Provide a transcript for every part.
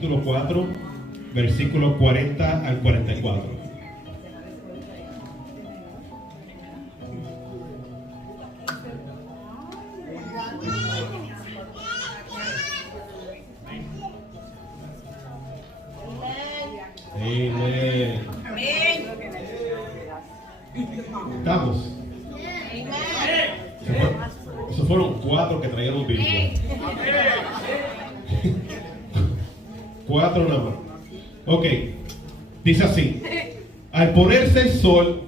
capítulo 4, versículos 40 al 44. Amén. ¿Estamos? Esos fueron 4 que trajeron Biblia. 4 nada más. Ok, dice así: al ponerse el sol,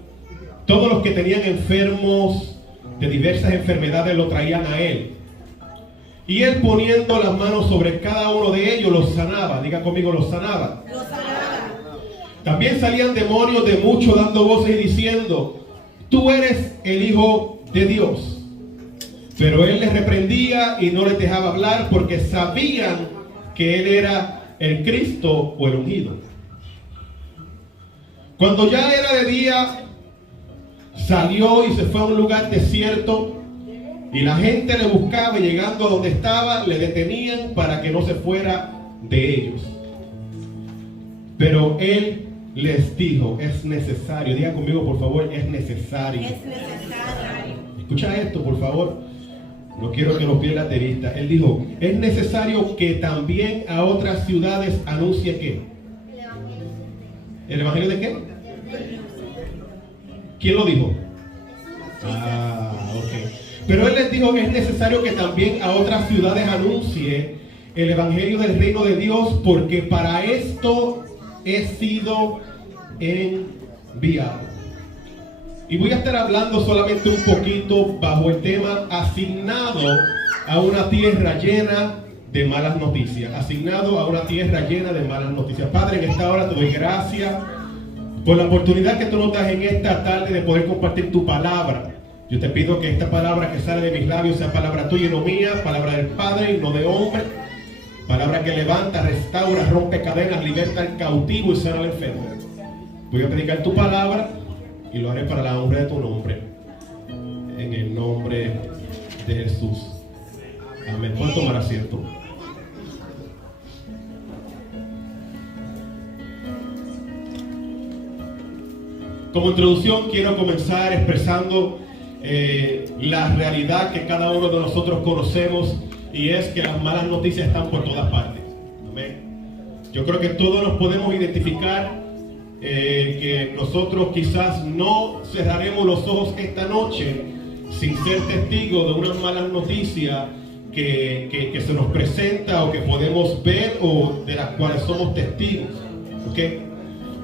todos los que tenían enfermos de diversas enfermedades lo traían a él. Y él, poniendo las manos sobre cada uno de ellos, los sanaba. Diga conmigo, los sanaba. Los sanaba. También salían demonios de muchos, dando voces y diciendo: tú eres el Hijo de Dios. Pero él les reprendía y no les dejaba hablar, porque sabían que él era el Cristo o el ungido. Cuando ya era de día, salió y se fue a un lugar desierto. Y la gente le buscaba, y llegando a donde estaba, le detenían para que no se fuera de ellos. Pero él les dijo: es necesario. Diga conmigo, por favor, es necesario. Es necesario. Escucha esto, por favor. No quiero que lo pierdas de vista. Él dijo: es necesario que también a otras ciudades anuncie ¿qué? ¿El evangelio de qué? ¿Quién lo dijo? Ok. Pero él les dijo: es necesario que también a otras ciudades anuncie el evangelio del reino de Dios, porque para esto he sido enviado. Y voy a estar hablando solamente un poquito bajo el tema asignado a una tierra llena de malas noticias. Asignado a una tierra llena de malas noticias. Padre, en esta hora te doy gracias por la oportunidad que tú nos das en esta tarde de poder compartir tu palabra. Yo te pido que esta palabra que sale de mis labios sea palabra tuya y no mía, palabra del Padre y no de hombre. Palabra que levanta, restaura, rompe cadenas, liberta al cautivo y sana al enfermo. Voy a predicar tu palabra y lo haré para la honra de tu nombre. En el nombre de Jesús. Amén. ¿Puedo tomar asiento? Como introducción quiero comenzar expresando la realidad que cada uno de nosotros conocemos, y es que las malas noticias están por todas partes. Amén. Yo creo que todos nos podemos identificar que nosotros quizás no cerraremos los ojos esta noche sin ser testigos de una mala noticia que se nos presenta o que podemos ver o de las cuales somos testigos. ¿Okay?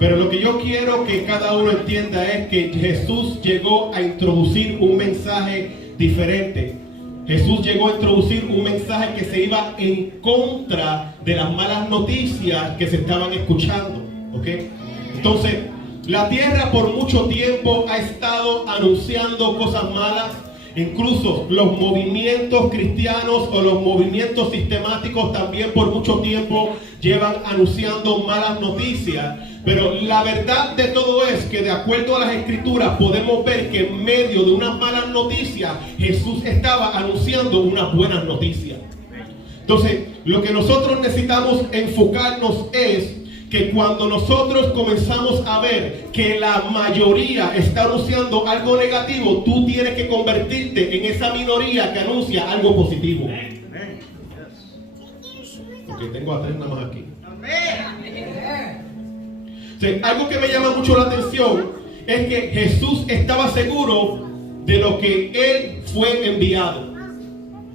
Pero lo que yo quiero que cada uno entienda es que Jesús llegó a introducir un mensaje diferente. Jesús llegó a introducir un mensaje que se iba en contra de las malas noticias que se estaban escuchando. ¿Okay? Entonces, la tierra por mucho tiempo ha estado anunciando cosas malas. Incluso los movimientos cristianos o los movimientos sistemáticos también por mucho tiempo llevan anunciando malas noticias. Pero la verdad de todo es que, de acuerdo a las escrituras, podemos ver que en medio de unas malas noticias Jesús estaba anunciando unas buenas noticias. Entonces, lo que nosotros necesitamos enfocarnos es que cuando nosotros comenzamos a ver que la mayoría está anunciando algo negativo, tú tienes que convertirte en esa minoría que anuncia algo positivo. Porque tengo a 3 nada más aquí. Sí, algo que me llama mucho la atención es que Jesús estaba seguro de lo que él fue enviado.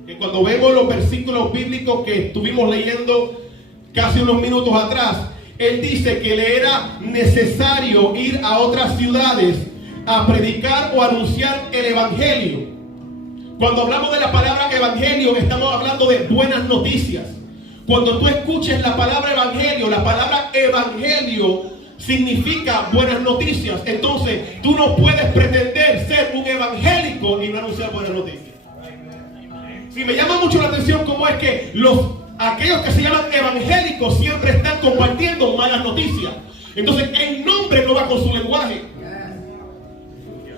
Que cuando vemos los versículos bíblicos que estuvimos leyendo casi unos minutos atrás, él dice que le era necesario ir a otras ciudades a predicar o anunciar el evangelio. Cuando hablamos de la palabra evangelio, estamos hablando de buenas noticias. Cuando tú escuches la palabra evangelio significa buenas noticias. Entonces, tú no puedes pretender ser un evangélico y no anunciar buenas noticias. Sí, me llama mucho la atención cómo es que aquellos que se llaman evangélicos siempre están compartiendo malas noticias. Entonces el nombre no va con su lenguaje.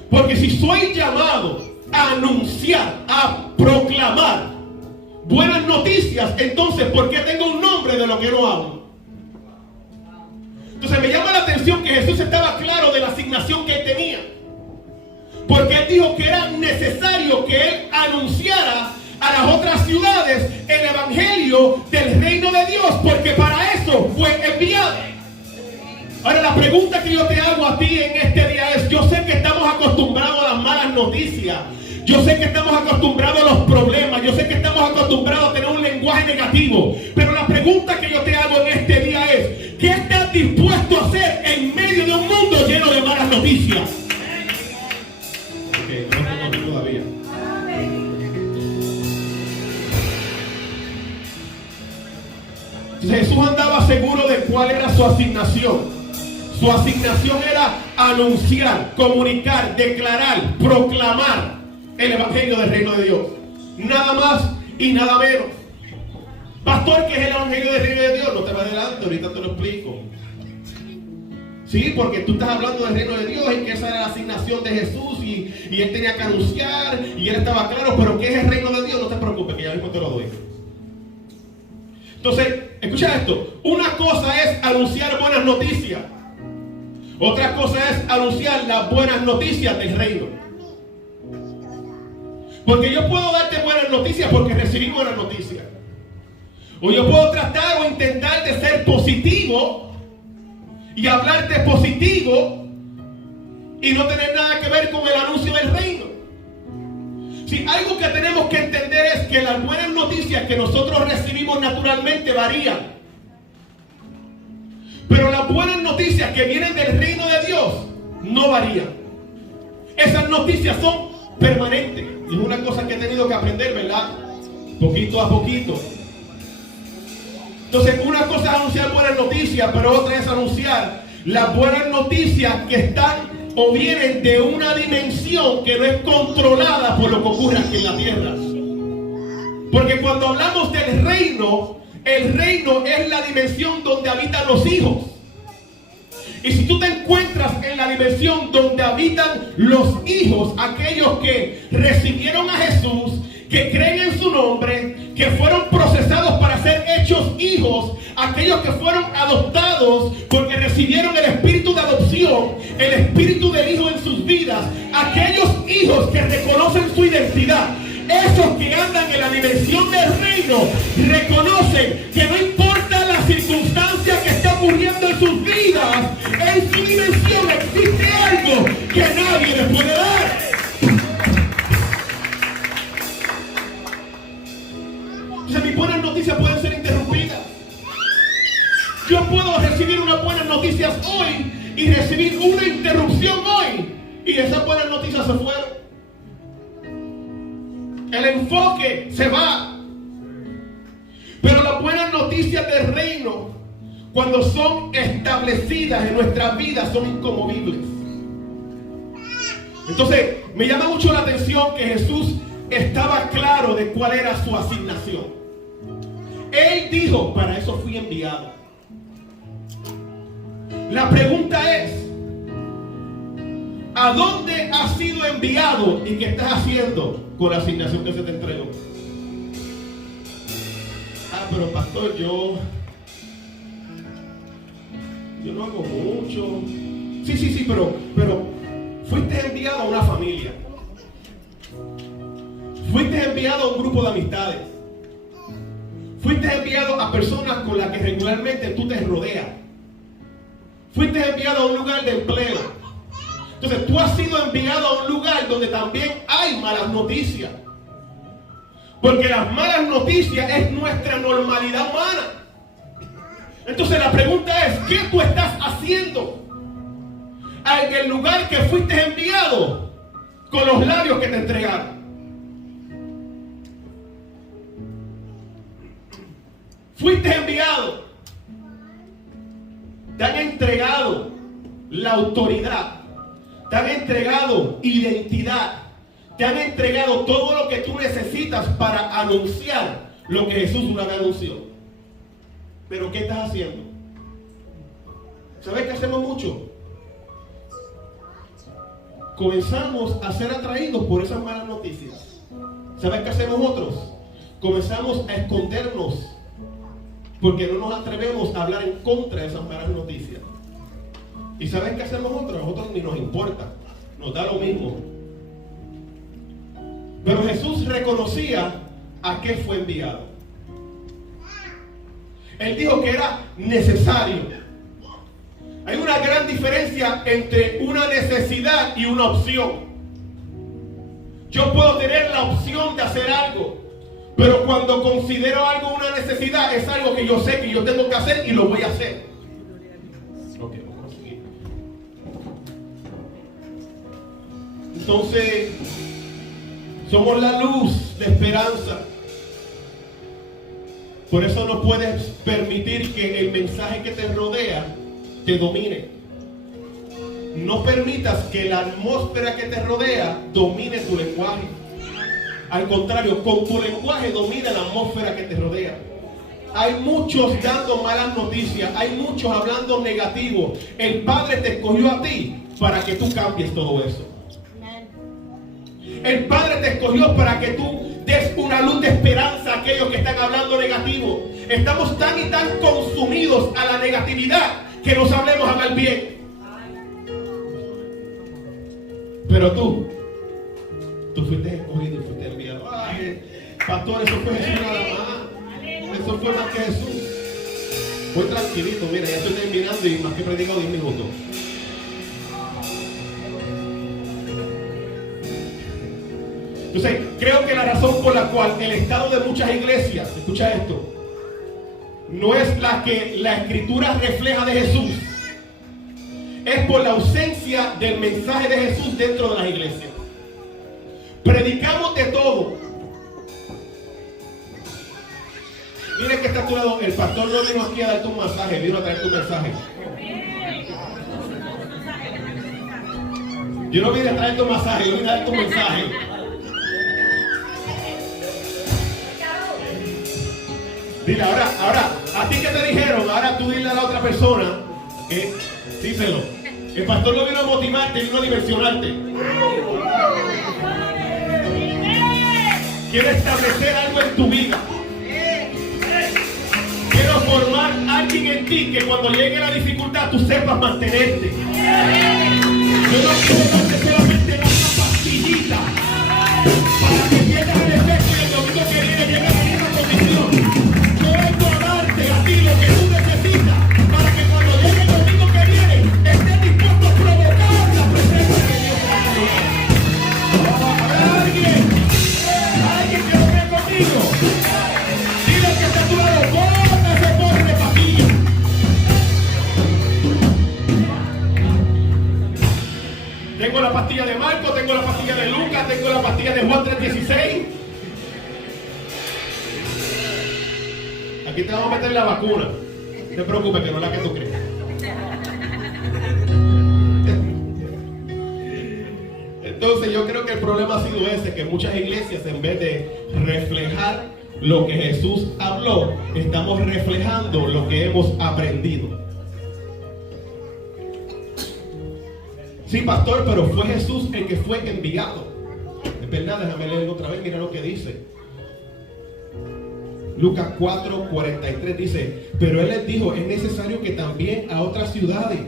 Porque si soy llamado a anunciar, a proclamar buenas noticias, entonces ¿por qué tengo un nombre de lo que no hablo? Entonces me llama la atención que Jesús estaba claro de la asignación que él tenía. Porque él dijo que era necesario que él anunciara a las otras ciudades el evangelio del reino de Dios, porque para eso fue enviado. Ahora la pregunta que yo te hago a ti en este día es: yo sé que estamos acostumbrados a las malas noticias, yo sé que estamos acostumbrados a los problemas, yo sé que estamos acostumbrados a tener un lenguaje negativo, pero la pregunta que yo te hago en este día es: ¿qué estás dispuesto a hacer en medio de un mundo lleno de malas noticias? Ok, no tengo todavía. Entonces Jesús andaba seguro de cuál era su asignación. Su asignación era anunciar, comunicar, declarar, proclamar el evangelio del reino de Dios. Nada más y nada menos. Pastor, ¿qué es el evangelio del reino de Dios? No te va adelante, ahorita te lo explico. Sí, porque tú estás hablando del reino de Dios y que esa era la asignación de Jesús y él tenía que anunciar y él estaba claro, pero ¿qué es el reino de Dios? No te preocupes, que ya mismo te lo doy. Entonces, escucha esto. Una cosa es anunciar buenas noticias. Otra cosa es anunciar las buenas noticias del reino. Porque yo puedo darte buenas noticias porque recibí buenas noticias. O yo puedo tratar o intentar de ser positivo y hablarte positivo y no tener nada que ver con el anuncio del reino. Si algo que tenemos que entender es que las buenas noticias que nosotros recibimos naturalmente varían. Pero las buenas noticias que vienen del reino de Dios no varían. Esas noticias son permanentes. Y es una cosa que he tenido que aprender, ¿verdad? Poquito a poquito. Entonces, una cosa es anunciar buenas noticias, pero otra es anunciar las buenas noticias que están o vienen de una dimensión que no es controlada por lo que ocurre aquí en la tierra. Porque cuando hablamos del reino, el reino es la dimensión donde habitan los hijos. Y si tú te encuentras en la dimensión donde habitan los hijos, aquellos que recibieron a Jesús, que creen en su nombre, que fueron procesados para ser hechos hijos, aquellos que fueron adoptados porque recibieron el espíritu de adopción, el espíritu del hijo en sus vidas, aquellos hijos que reconocen su identidad, esos que andan en la dimensión del reino, reconocen que no importa la circunstancia que está ocurriendo en sus vidas, en su dimensión existe algo que nadie les puede dar. Entonces mis buenas noticias pueden ser interrumpidas. Yo puedo recibir unas buenas noticias hoy y recibir una interrupción hoy, y esas buenas noticias se fueron. El enfoque se va. Pero las buenas noticias del reino, cuando son establecidas en nuestras vidas, son inconmovibles. Entonces, me llama mucho la atención que Jesús estaba claro de cuál era su asignación. Él dijo: para eso fui enviado. La pregunta es: ¿a dónde has sido enviado y qué estás haciendo con la asignación que se te entregó? Pero pastor, yo no hago mucho. Sí, pero fuiste enviado a una familia. Fuiste enviado a un grupo de amistades. Fuiste enviado a personas con las que regularmente tú te rodeas. Fuiste enviado a un lugar de empleo. Entonces tú has sido enviado a un lugar donde también hay malas noticias. Porque las malas noticias es nuestra normalidad humana. Entonces la pregunta es: ¿qué tú estás haciendo en el lugar que fuiste enviado con los labios que te entregaron? Fuiste enviado. Te han entregado la autoridad. Te han entregado identidad. Te han entregado todo lo que tú necesitas para anunciar lo que Jesús una vez anunció. Pero ¿qué estás haciendo? ¿Sabes qué hacemos mucho? Comenzamos a ser atraídos por esas malas noticias. ¿Sabes qué hacemos otros? Comenzamos a escondernos porque no nos atrevemos a hablar en contra de esas malas noticias. ¿Y sabes qué hacemos nosotros? A nosotros ni nos importa, nos da lo mismo. Pero Jesús reconocía a qué fue enviado. Él dijo que era necesario. Hay una gran diferencia entre una necesidad y una opción. Yo puedo tener la opción de hacer algo, pero cuando considero algo una necesidad, es algo que yo sé que yo tengo que hacer y lo voy a hacer. Ok, vamos a seguir. Entonces, somos la luz de esperanza. Por eso no puedes permitir que el mensaje que te rodea te domine. No permitas que la atmósfera que te rodea domine tu lenguaje. Al contrario, con tu lenguaje domina la atmósfera que te rodea. Hay muchos dando malas noticias, hay muchos hablando negativo. El Padre te escogió a ti para que tú cambies todo eso. El Padre te escogió para que tú des una luz de esperanza a aquellos que están hablando negativo. Estamos tan y tan consumidos a la negatividad que no sabemos hablar bien. Pero tú fuiste escogido y fuiste enviado. Ay, pastor, eso fue Jesús nada más. Eso fue más que Jesús. Muy tranquilito, mira, ya estoy terminando y más que predicado 10 minutos. Entonces, creo que la razón por la cual el estado de muchas iglesias, escucha esto, no es la que la Escritura refleja de Jesús, es por la ausencia del mensaje de Jesús dentro de las iglesias. Predicamos de todo. Mira que está a tu lado, el pastor no vino aquí a darte un masaje, vino a traer tu mensaje. Yo no vine a traer tu masaje, yo vine a dar tu mensaje. Dile, ahora, a ti que te dijeron, ahora tú dile a la otra persona, díselo, el pastor no vino a motivarte, vino a diversionarte. Quiero establecer algo en tu vida. Quiero formar a alguien en ti que cuando llegue la dificultad tú sepas mantenerte. Yo no quiero darte solamente una pastillita para que pierdas el efecto y el domingo que viene llegue a la misma condición. Yo vengo a darte a ti lo que tú necesitas para que cuando llegue el domingo que viene estés dispuesto a provocar la presencia de Dios en tu vida. ¿Habrá alguien que lo vea conmigo? Dile que está a tu lado, bota ese pobre de pastilla. Tengo la pastilla de Marco, tengo la pastilla de Lucas, tengo la pastilla de Juan 3:16. Aquí te vamos a meter la vacuna. No te preocupes, que no es la que tú crees. Entonces yo creo que el problema ha sido ese, que muchas iglesias, en vez de reflejar lo que Jesús habló, estamos reflejando lo que hemos aprendido. Sí, pastor, pero fue Jesús el que fue enviado. Es verdad, déjame leer otra vez, mira lo que dice. Lucas 4:43 dice, pero él les dijo, es necesario que también a otras ciudades.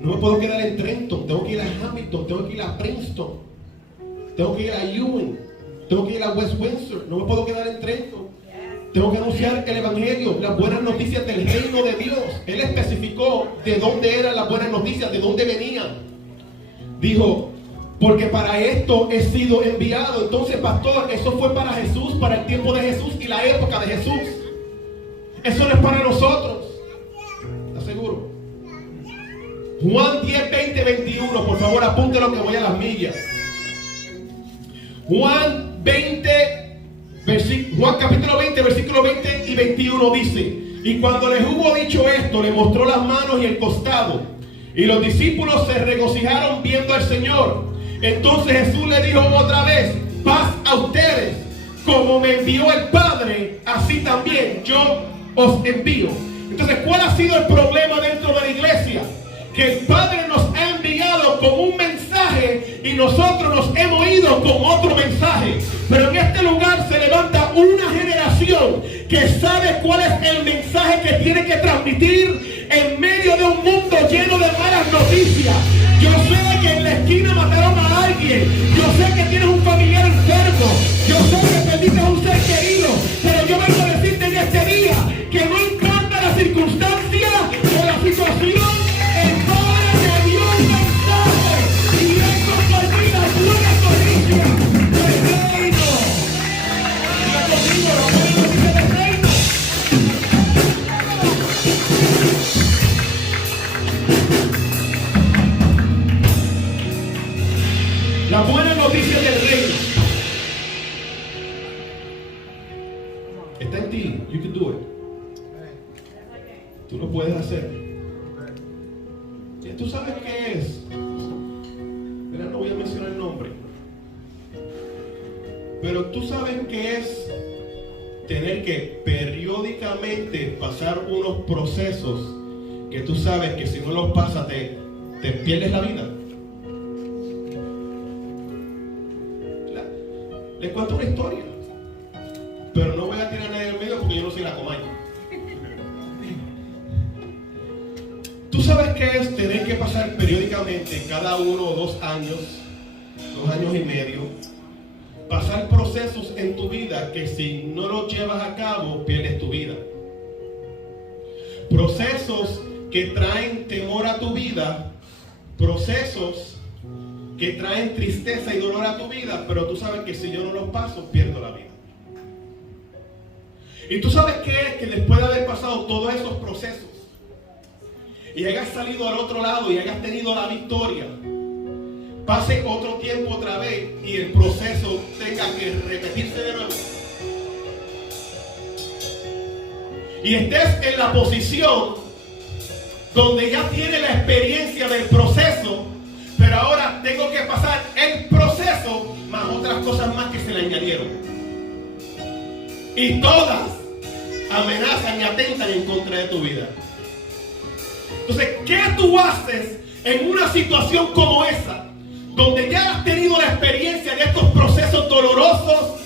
No me puedo quedar en Trenton, tengo que ir a Hamilton, tengo que ir a Princeton, tengo que ir a Ewing, tengo que ir a West Windsor, no me puedo quedar en Trenton. Tengo que anunciar el evangelio, las buenas noticias del reino de Dios. Él especificó de dónde eran las buenas noticias, de dónde venían. Dijo, porque para esto he sido enviado. Entonces, pastor, eso fue para Jesús, para el tiempo de Jesús y la época de Jesús. Eso no es para nosotros. ¿Estás seguro? Juan 10, 20, 21. Por favor, apúntelo que voy a las millas. Juan capítulo 20, versículo 20 y 21 dice, y cuando les hubo dicho esto, le mostró las manos y el costado. Y los discípulos se regocijaron viendo al Señor. Entonces Jesús le dijo otra vez, paz a ustedes, como me envió el Padre, así también yo os envío. Entonces, ¿cuál ha sido el problema dentro de la iglesia? Que el Padre nos ha enviado con un mensaje y nosotros nos hemos ido con otro mensaje. Pero en este lugar se levanta una generación que sabe cuál es el mensaje que tiene que transmitir en medio de un mundo lleno de iglesia. Yo sé que en la esquina mataron a alguien. Yo sé que tienes un familiar enfermo. Yo sé que perdiste a un ser querido. Pero yo vengo a decirte en este día que no importa la circunstancia o la situación, el Padre te dio un mensaje y es compartir las buenas noticias del reino. Diga conmigo, las buenas noticias del reino. La buena noticia del reino está en ti. You can do it. Tú lo puedes hacer. ¿Tú sabes qué es? Mira, no voy a mencionar el nombre. Pero tú sabes qué es tener que periódicamente pasar unos procesos que tú sabes que si no los pasas te pierdes la vida. Les cuento una historia, pero no voy a tirar a nadie en medio porque yo no soy la comaña. ¿Tú sabes qué es tener que pasar periódicamente cada 1 o 2 años, 2 años y medio, pasar procesos en tu vida que si no los llevas a cabo pierdes tu vida? Procesos que traen temor a tu vida, procesos que traen tristeza y dolor a tu vida, pero tú sabes que si yo no los paso, pierdo la vida. Y tú sabes qué es que después de haber pasado todos esos procesos y hayas salido al otro lado y hayas tenido la victoria, pase otro tiempo otra vez y el proceso tenga que repetirse de nuevo. Y estés en la posición donde ya tienes la experiencia del proceso, pero ahora tengo que pasar el proceso más otras cosas más que se le añadieron. Y todas amenazan y atentan en contra de tu vida. Entonces, ¿qué tú haces en una situación como esa? Donde ya has tenido la experiencia de estos procesos dolorosos,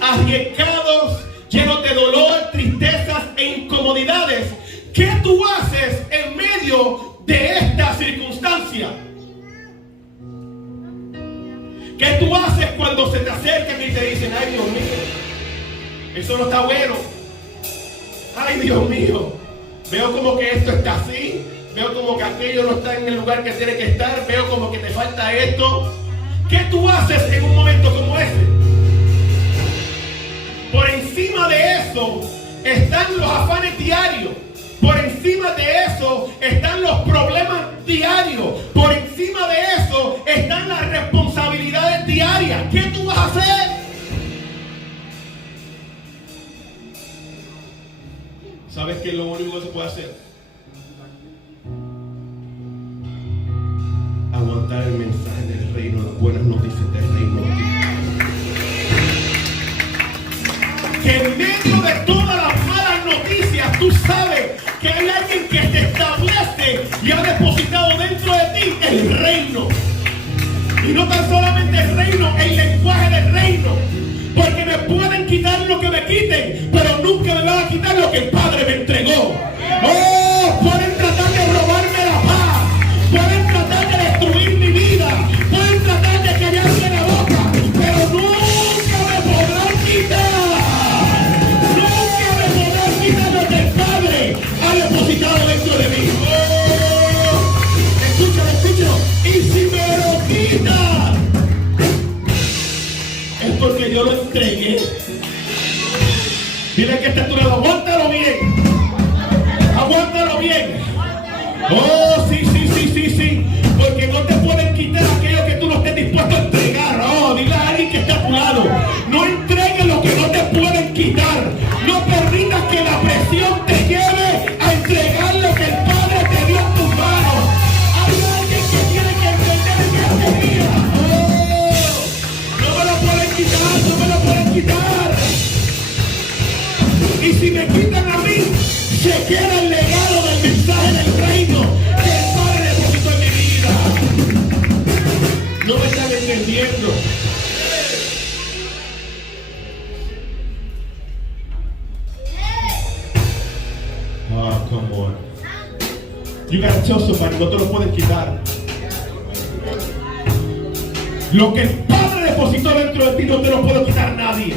arriesgados, llenos de dolor, tristezas e incomodidades. ¿Qué tú haces en medio de esta circunstancia? ¿Qué tú haces cuando se te acercan y te dicen, ay Dios mío, eso no está bueno? Ay Dios mío, veo como que esto está así, veo como que aquello no está en el lugar que tiene que estar, veo como que te falta esto. ¿Qué tú haces en un momento como ese? Por encima de eso están los afanes diarios. Por encima de eso están los problemas diarios. Por encima de eso están las responsabilidades diarias. ¿Qué tú vas a hacer? ¿Sabes qué es lo único que se puede hacer? Aguantar el mensaje del reino, las buenas noticias del reino. Que en medio de todas las malas noticias, tú sabes que hay alguien que te establece y ha depositado dentro de ti el reino. Y no tan solamente el reino, el lenguaje del reino. Porque me pueden quitar lo que me quiten, pero nunca me van a quitar lo que el Padre me entregó. Oh, pueden tratar de robarme la paz, pueden tratar de destruir mi vida, pueden tratar de callarme la boca, pero nunca me podrán quitar. Nunca me podrán quitar lo que el Padre ha depositado dentro de mí. Oh, escúchalo, escúchalo. Y si me lo quitan, es porque yo lo entregué. Dile que esté a tu lado, aguántalo bien. Aguántalo bien. Oh, sí. Porque no te pueden quitar aquello que tú no estés dispuesto a entregar. Oh, dile a alguien que está a tu lado. No entregues lo que no te pueden quitar. No permitas que la presión te lleve a entregar lo que el Padre te dio en tus manos. Hay alguien que tiene que entender en este día. Oh, no me lo pueden quitar, no me lo pueden quitar. Y si me quitan a mí, se queda el legado del mensaje del reino que el Padre depositó en mi vida. No me están entendiendo. Oh, come on. You gotta tell somebody, no te lo pueden quitar. Lo que el Padre depositó dentro de ti no te lo puede quitar nadie.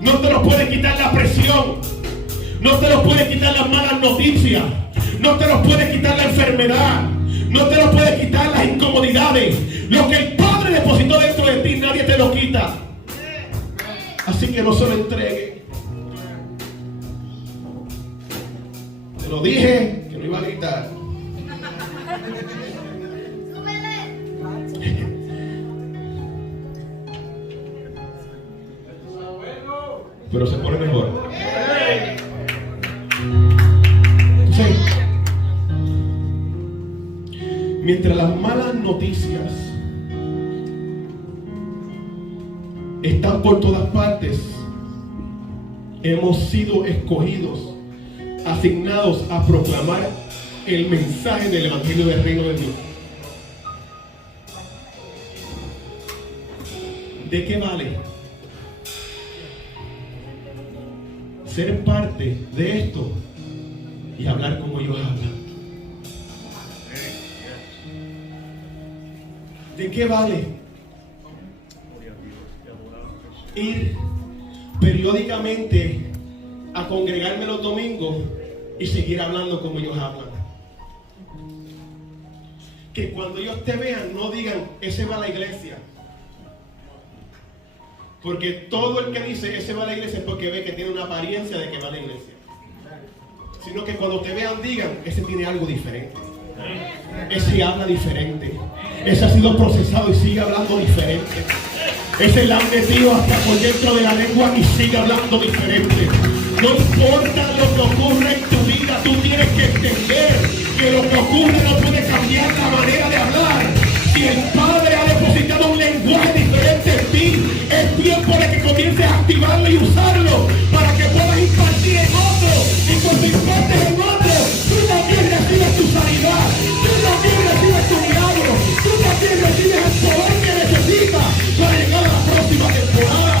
No te lo puede quitar la presión. No te lo puede quitar las malas noticias. No te lo puede quitar la enfermedad. No te lo puede quitar las incomodidades. Lo que el Padre depositó dentro de ti, nadie te lo quita. Así que no se lo entregue. Te lo dije que no iba a gritar. Pero se pone mejor. Entonces, mientras las malas noticias están por todas partes, hemos sido escogidos, asignados a proclamar el mensaje del Evangelio del Reino de Dios. ¿De qué vale ser parte de esto y hablar como ellos hablan? ¿De qué vale ir periódicamente a congregarme los domingos y seguir hablando como ellos hablan? Que cuando ellos te vean no digan, ese va a la iglesia. Porque todo el que dice ese va a la iglesia es porque ve que tiene una apariencia de que va a la iglesia. Sino que cuando te vean digan, ese tiene algo diferente. Ese habla diferente. Ese ha sido procesado y sigue hablando diferente. Ese le han metido hasta por dentro de la lengua y sigue hablando diferente. No importa lo que ocurra en tu vida, tú tienes que entender que lo que ocurre no puede cambiar la manera de hablar. Si el Padre ha depositado un lenguaje diferente en ti, es tiempo de que comiences a activarlo y usarlo para que puedas impartir en otro. Y cuando impartes en otro, tú también recibes tu sanidad, tú también recibes tu milagro, tú también recibes el poder que necesitas para llegar a la próxima temporada.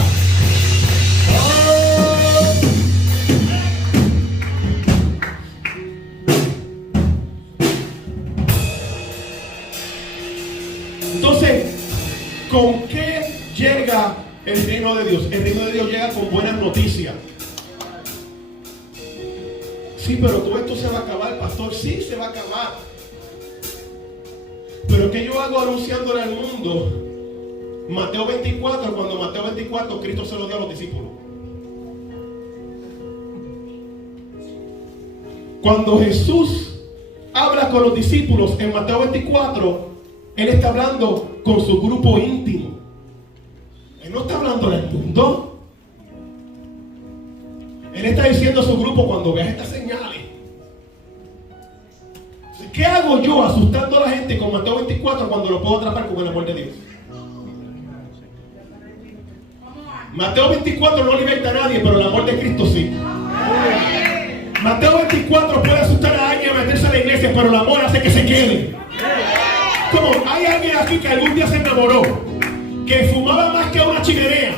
Entonces, ¿con qué llega el reino de Dios? El reino de Dios llega con buenas noticias. Sí, pero todo esto se va a acabar, pastor. Sí, se va a acabar. Pero ¿qué yo hago anunciándole al mundo? Mateo 24, cuando Mateo 24 Cristo se lo dio a los discípulos. Cuando Jesús habla con los discípulos en Mateo 24, Él está hablando con su grupo íntimo. Él no está hablando del mundo. Él está diciendo a su grupo, cuando veas estas señales. ¿Qué hago yo asustando a la gente con Mateo 24 cuando lo puedo atrapar con el amor de Dios? Mateo 24 no liberta a nadie, pero el amor de Cristo sí. Mateo 24 puede asustar a alguien a meterse a la iglesia, pero el amor hace que se quede. Como hay alguien aquí que algún día se enamoró, que fumaba más que una chimenea,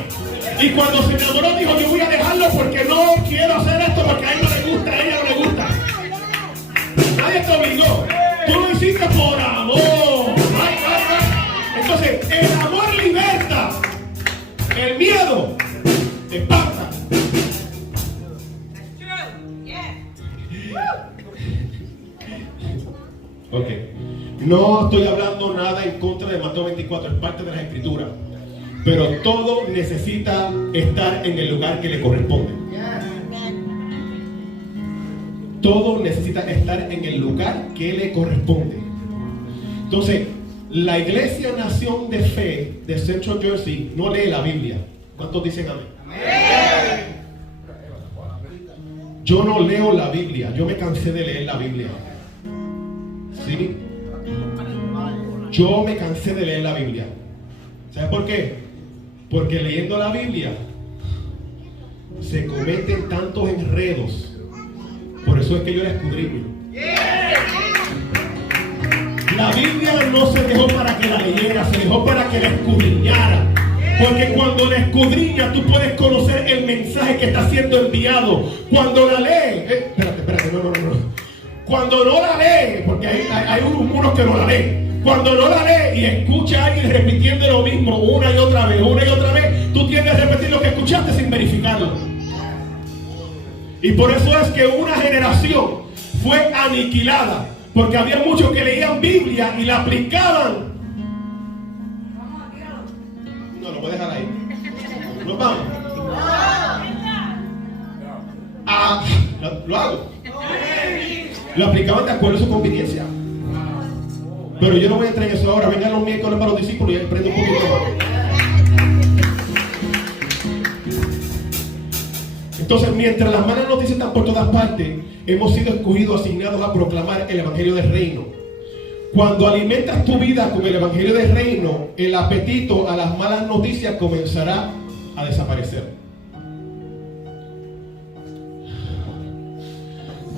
y cuando se enamoró dijo, yo voy a dejarlo porque no quiero hacer esto porque a él no le gusta, a ella no le gusta. Nadie te obligó, tú lo hiciste por amor. Entonces el amor liberta, el miedo te espanta. Ok, no estoy hablando nada en contra de Mateo 24, es parte de las escrituras, pero todo necesita estar en el lugar que le corresponde. Todo necesita estar en el lugar que le corresponde. Entonces, la Iglesia Nación de Fe de Central Jersey no lee la Biblia. ¿Cuántos dicen amén? Yo no leo la Biblia, yo me cansé de leer la Biblia. ¿Sí? Yo me cansé de leer la Biblia. ¿Sabes por qué? Porque leyendo la Biblia se cometen tantos enredos. Por eso es que yo la escudriño. La Biblia no se dejó para que la leyera, se dejó para que la escudriñara. Porque cuando la escudriña tú puedes conocer el mensaje que está siendo enviado. Cuando la lees, espérate, no. Cuando no la lee, porque hay unos que no la leen. Cuando no la lee y escucha a alguien repitiendo lo mismo una y otra vez, tú tiendes a repetir lo que escuchaste sin verificarlo. Y por eso es que una generación fue aniquilada, porque había muchos que leían Biblia y la aplicaban. No, lo voy a dejar ahí. Nos vamos. Lo hago. Lo aplicaban de acuerdo a su conveniencia. Pero yo no voy a entrar en eso ahora. Vengan los miércoles para los discípulos y aprendo un poquito más. Entonces, mientras las malas noticias están por todas partes, hemos sido escogidos, asignados a proclamar el evangelio del reino. Cuando alimentas tu vida con el evangelio del reino, el apetito a las malas noticias comenzará a desaparecer.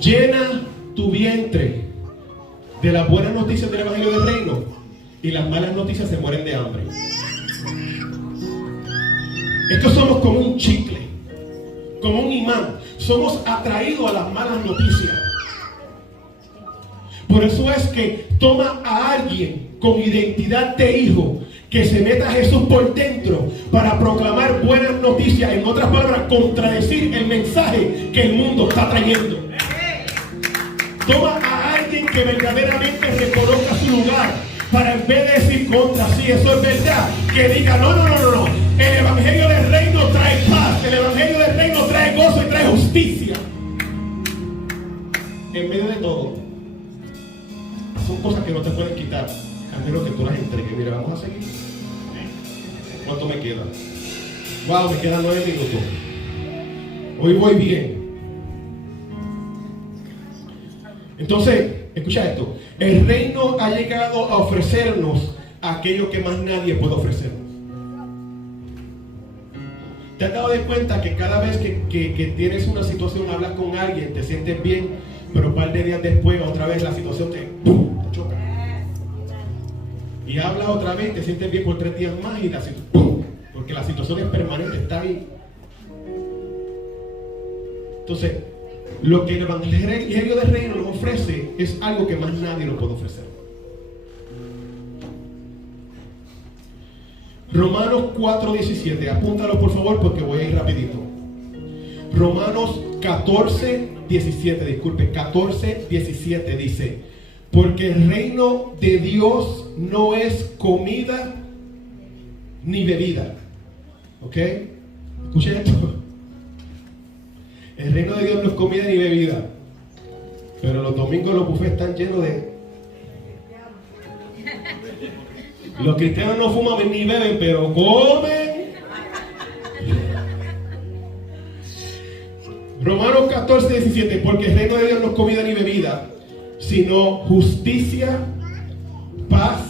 Llena tu vientre de las buenas noticias del evangelio del reino y las malas noticias se mueren de hambre. Estos somos como un chicle, como un imán. Somos atraídos a las malas noticias. Por eso es que toma a alguien con identidad de hijo que se meta a Jesús por dentro para proclamar buenas noticias. En otras palabras, contradecir el mensaje que el mundo está trayendo. Toma a alguien que verdaderamente reconozca su lugar para, en vez de decir contra, sí, eso es verdad, que diga no. El evangelio del reino trae paz. El evangelio del reino trae gozo y trae justicia. En medio de todo, son cosas que no te pueden quitar a menos que tú las entregues. Mira, vamos a seguir. ¿Cuánto me queda? Wow, me quedan 9 minutos. Hoy voy bien. Entonces, escucha esto. El reino ha llegado a ofrecernos aquello que más nadie puede ofrecernos. ¿Te has dado de cuenta que cada vez que tienes una situación, hablas con alguien, te sientes bien, pero un par de días después, otra vez la situación te choca? Y hablas otra vez, te sientes bien por 3 días más y porque la situación es permanente, está ahí. Entonces, lo que el evangelio del reino nos ofrece es algo que más nadie nos puede ofrecer. Romanos 4:17, apúntalo por favor porque voy a ir rapidito. Romanos 14:17 dice: porque el reino de Dios no es comida ni bebida. ¿Ok? Escuchen esto. El reino de Dios no es comida ni bebida. Pero los domingos los buffets están llenos de... Los cristianos no fuman ni beben, pero comen. Romanos 14:17, porque el reino de Dios no es comida ni bebida, sino justicia, paz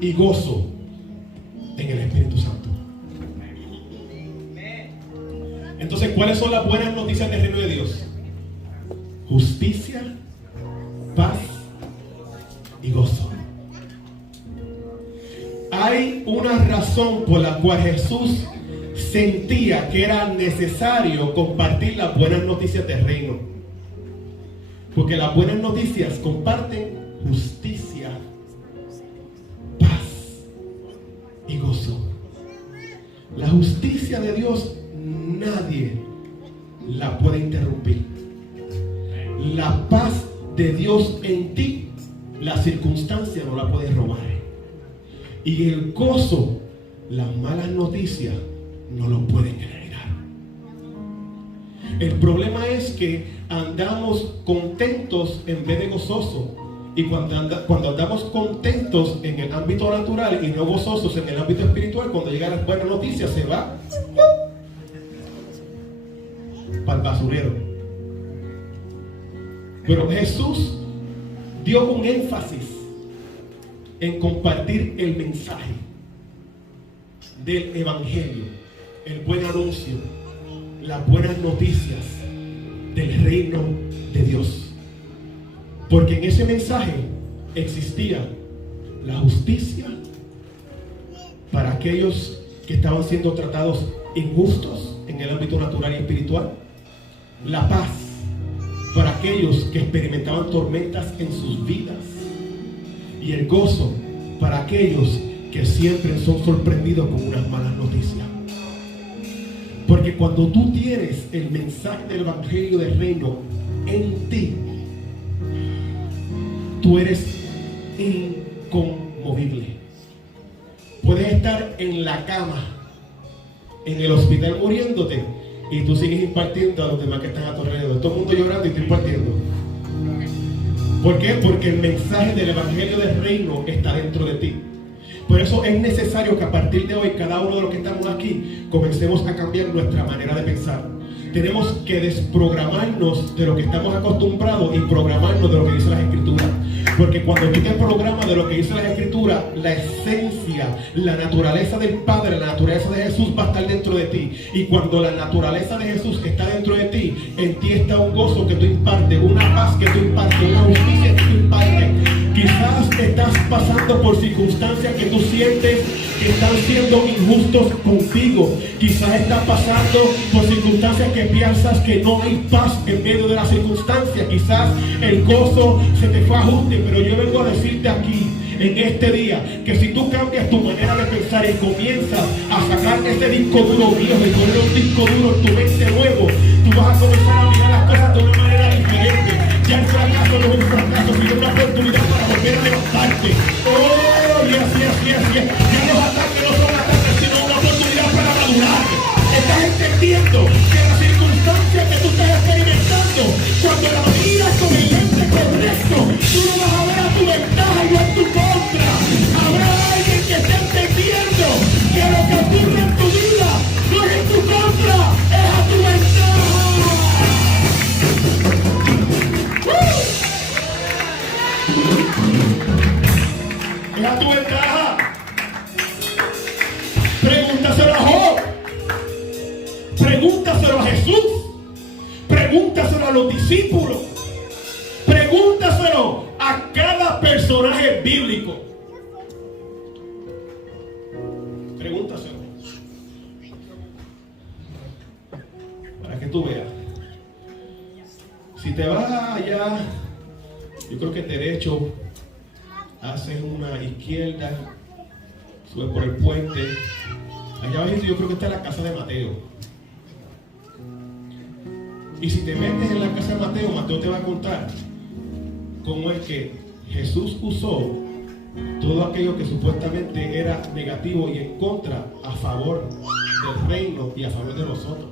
y gozo en el Espíritu Santo. Entonces, ¿cuáles son las buenas noticias del reino de Dios? Justicia, paz y gozo. Hay una razón por la cual Jesús sentía que era necesario compartir las buenas noticias del reino. Porque las buenas noticias comparten justicia, paz y gozo. La justicia de Dios nadie la puede interrumpir. La paz de Dios en ti, la circunstancia no la puede robar. Y el gozo, las malas noticias no lo pueden eliminar. El problema es que andamos contentos en vez de gozosos. Y cuando andamos contentos en el ámbito natural y no gozosos en el ámbito espiritual, cuando llega la buena noticia se va para el basurero. Pero Jesús dio un énfasis en compartir el mensaje del evangelio, el buen anuncio, las buenas noticias del reino de Dios. Porque en ese mensaje existía la justicia para aquellos que estaban siendo tratados injustos en el ámbito natural y espiritual, la paz para aquellos que experimentaban tormentas en sus vidas, y el gozo para aquellos que siempre son sorprendidos con unas malas noticias. Porque cuando tú tienes el mensaje del Evangelio del Reino en ti, tú eres inconmovible. Puedes estar en la cama, en el hospital muriéndote, y tú sigues impartiendo a los demás que están a tu alrededor. Todo el mundo llorando y tú impartiendo. ¿Por qué? Porque el mensaje del Evangelio del Reino está dentro de ti. Por eso es necesario que a partir de hoy, cada uno de los que estamos aquí, comencemos a cambiar nuestra manera de pensar. Tenemos que desprogramarnos de lo que estamos acostumbrados y programarnos de lo que dice las Escrituras. Porque cuando tú te programas de lo que dice las Escrituras, la esencia, la naturaleza del Padre, la naturaleza de Jesús va a estar dentro de ti. Y cuando la naturaleza de Jesús está dentro de ti, en ti está un gozo que tú impartes, una paz que tú impartes, una justicia que tú impartes. Quizás estás pasando por circunstancias que tú sientes que están siendo injustos contigo. Quizás estás pasando por circunstancias que piensas que no hay paz en medio de las circunstancias. Quizás el gozo se te fue a ajuste, pero yo vengo a decirte aquí en este día que si tú cambias tu manera de pensar y comienzas a sacar ese disco duro viejo y poner un disco duro en tu mente nuevo, tú vas a comenzar a mirar las cosas de una manera diferente. Ya el fracaso no es un fracaso, sino una oportunidad para volver a levantarte. Oh, yes. Ya los ataques no son ataques, sino una oportunidad para madurar. Estás entendiendo que la circunstancia que tú estás experimentando, cuando la miras con el lente correcto, tú no vas a ver a tu ventaja y no a tu contra. Habrá alguien que esté entendiendo que lo que ocurre en tu vida no es en tu contra, es a tu ventaja. Es a tu ventaja. Pregúntaselo a Job. Pregúntaselo a Jesús. Pregúntaselo a los discípulos. Pregúntaselo a cada personaje bíblico. Pregúntaselo. Para que tú veas. Si te vas allá, yo creo que derecho, haces una izquierda, subes por el puente. Allá abajo yo creo que está la casa de Mateo. Y si te metes en la casa de Mateo, Mateo te va a contar cómo es que Jesús usó todo aquello que supuestamente era negativo y en contra a favor del reino y a favor de nosotros.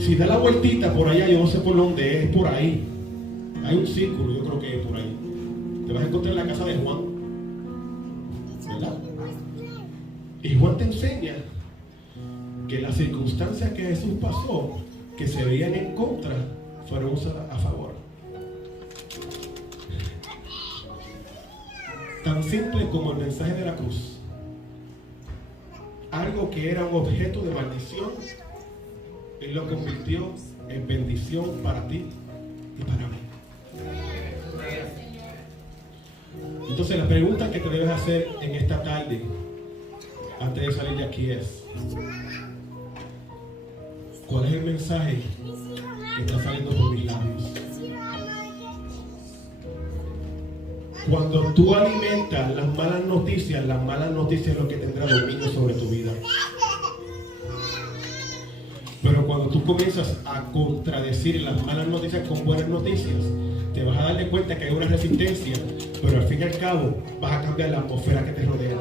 Si da la vueltita por allá, yo no sé por dónde es por ahí. Hay un círculo, yo creo que es por ahí. Te vas a encontrar en la casa de Juan, ¿verdad? Y Juan te enseña que las circunstancias que Jesús pasó, que se veían en contra, fueron usadas a favor. Tan simple como el mensaje de la cruz. Algo que era un objeto de maldición, Él lo convirtió en bendición para ti y para mí. Entonces la pregunta que te debes hacer en esta tarde, antes de salir de aquí, es: ¿cuál es el mensaje que está saliendo por mis labios? Cuando tú alimentas las malas noticias es lo que tendrá dominio sobre tu vida. Pero cuando tú comienzas a contradecir las malas noticias con buenas noticias, te vas a dar de cuenta que hay una resistencia, pero al fin y al cabo vas a cambiar la atmósfera que te rodea.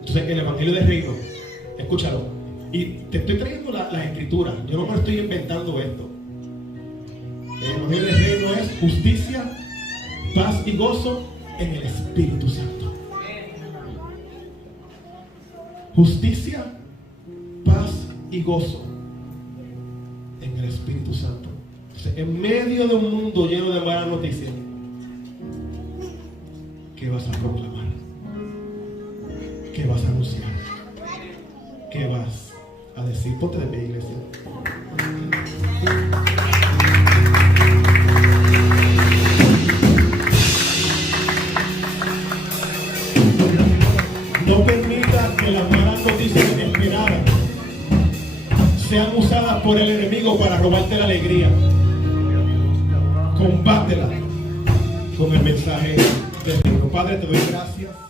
Entonces el Evangelio del Reino, escúchalo, y te estoy trayendo las escrituras, yo no me estoy inventando esto. El Evangelio del Reino es justicia, paz y gozo en el Espíritu Santo. Justicia, paz y gozo en el Espíritu Santo. Entonces, en medio de un mundo lleno de malas noticias, ¿qué vas a proclamar? ¿Qué vas a anunciar? ¿Qué vas a decir? Ponte de pie, iglesia. No permita que las malas noticias inesperadas sean usadas por el enemigo para robarte la alegría. combátela con el mensaje del reino. Padre, te doy gracias